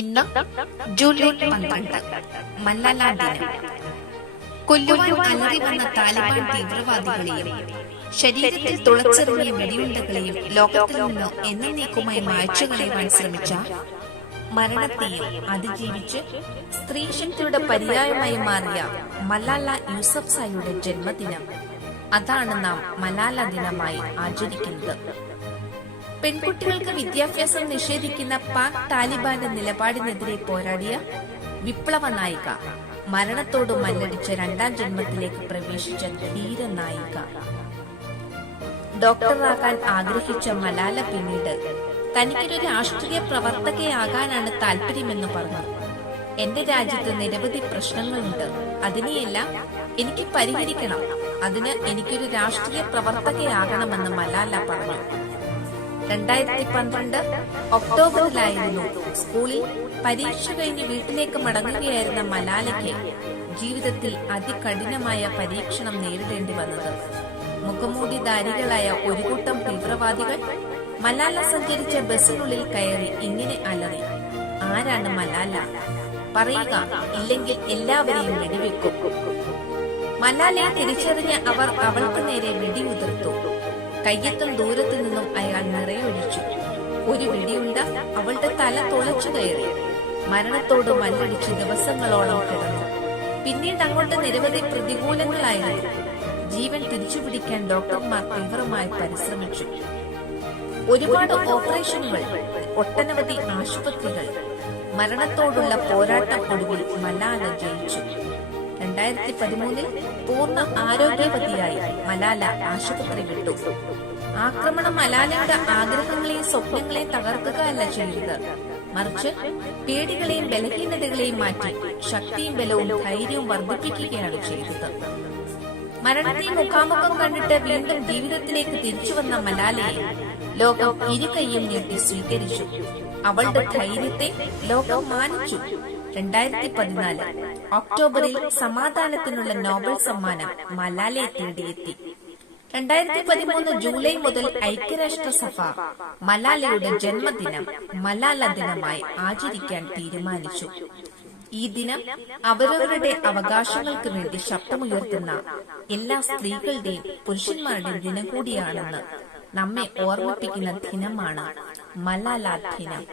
ഇന്ന് ജൂലൈ 12 മലാല ദിനം. കൊല്ലുവാൻ അലറി വന്ന താലിബാൻ തീവ്രവാദികളെയും ശരീരത്തിൽ തുളച്ചെറിഞ്ഞ വെടിയുണ്ടകളെയും ലോകത്തിൽ നിന്ന് എന്നേക്കുമായി മായ്ച്ചു കളയുവാൻ ശ്രമിച്ച മരണത്തെയും അതിജീവിച്ച് സ്ത്രീശക്തിയുടെ പര്യായമായി മാറിയ മലാല യൂസഫ്സായിയുടെ ജന്മദിനം. അതാണ് നാം മലാല ദിനമായി ആചരിക്കുന്നത്. പെൺകുട്ടികൾക്ക് വിദ്യാഭ്യാസം നിഷേധിക്കുന്ന പാക് താലിബാന്റെ നിലപാടിനെതിരെ പോരാടിയ വിപ്ലവ നായിക, മരണത്തോട് മല്ലടിച്ച രണ്ടാം ജന്മത്തിലേക്ക് പ്രവേശിച്ച ധീര നായിക. ഡോക്ടറാകാൻ ആഗ്രഹിച്ച മലാല പിന്നീട് തനിക്കൊരു രാഷ്ട്രീയ പ്രവർത്തകയാകാനാണ് താല്പര്യമെന്ന് പറഞ്ഞു. എന്റെ രാജ്യത്ത് നിരവധി പ്രശ്നങ്ങളുണ്ട്, അതിനെയെല്ലാം എനിക്ക് പരിഹരിക്കണം, അതിന് എനിക്കൊരു രാഷ്ട്രീയ പ്രവർത്തകയാകണമെന്ന് മലാല പറഞ്ഞു. 2012 ഒക്ടോബറിലായിരുന്നു സ്കൂളിൽ പരീക്ഷ കഴിഞ്ഞ് വീട്ടിലേക്ക് മടങ്ങുകയായിരുന്ന മലാലയ്ക്ക് ജീവിതത്തിൽ അതികഠിനമായ പരീക്ഷണം നേരിടേണ്ടി വന്നത്. മുഖമൂടിധാരികളായ ഒരു കൂട്ടം തീവ്രവാദികൾ മലാല സഞ്ചരിച്ച ബസ്സിനുള്ളിൽ കയറി ഇങ്ങനെ അലറി, ആരാണ് മലാല? പറയുക, ഇല്ലെങ്കിൽ എല്ലാവരെയും വെടിവെക്കും. മലാലയെ തിരിച്ചറിഞ്ഞ അവർ അവൾക്ക് നേരെ വെടിയുതിർത്തു. കയ്യെത്തും ദൂരത്തു നിന്നും അയാൾ നിറയൊഴിച്ചു. ഒരു വെടിയുണ്ട അവളുടെ തല തുളച്ചു കയറി. മരണത്തോട് മല്ലടിച്ച് ദിവസങ്ങളോളം കിടന്നു. പിന്നീട് അങ്ങോട്ട് നിരവധി പ്രതികൂലങ്ങളായിരുന്നു. ജീവൻ തിരിച്ചുപിടിക്കാൻ ഡോക്ടർമാർ തീവ്രമായി പരിശ്രമിച്ചു. ഒരുപാട് ഓപ്പറേഷനുകൾ, ഒട്ടനവധി ആശുപത്രികൾ. മരണത്തോടുള്ള പോരാട്ടം ഒടുവിൽ മലാല ജയിച്ചു. 2013 പൂർണ്ണ ആരോഗ്യവതിയായി മലാല ആശുപത്രി വിട്ടു. ആക്രമണം മലാലയുടെ ആഗ്രഹങ്ങളെയും സ്വപ്നങ്ങളെയും തകർക്കുക അല്ല ചെയ്തത്, മറിച്ച് പേടികളെയും ബലഹീനതകളെയും മാറ്റി ശക്തിയും ബലവും ധൈര്യവും വർദ്ധിപ്പിക്കുകയാണ് ചെയ്തത്. മരണത്തെ മുഖാമുഖം കണ്ടിട്ട് വീണ്ടും ജീവിതത്തിലേക്ക് തിരിച്ചുവന്ന മലാലയെ ലോകം ഇരുകൈയും നീട്ടി സ്വീകരിച്ചു. അവളുടെ ധൈര്യത്തെ ലോകം മാനിച്ചു. 2014 ഒക്ടോബറിൽ സമാധാനത്തിനുള്ള നോബൽ സമ്മാനം മലാലയെ തേടിയെത്തി. 2013 ജൂലൈ മുതൽ ഐക്യരാഷ്ട്രസഭ മലാലയുടെ ജന്മദിനം മലാല ദിനമായി ആചരിക്കാൻ തീരുമാനിച്ചു. ഈ ദിനം അവരവരുടെ അവകാശങ്ങൾക്ക് വേണ്ടി ശബ്ദമുയർത്തുന്ന എല്ലാ സ്ത്രീകളുടെയും പുരുഷന്മാരുടെയും ദിനം കൂടിയാണെന്ന് നമ്മെ ഓർമ്മിപ്പിക്കുന്ന ദിനമാണ് മലാല ദിനം.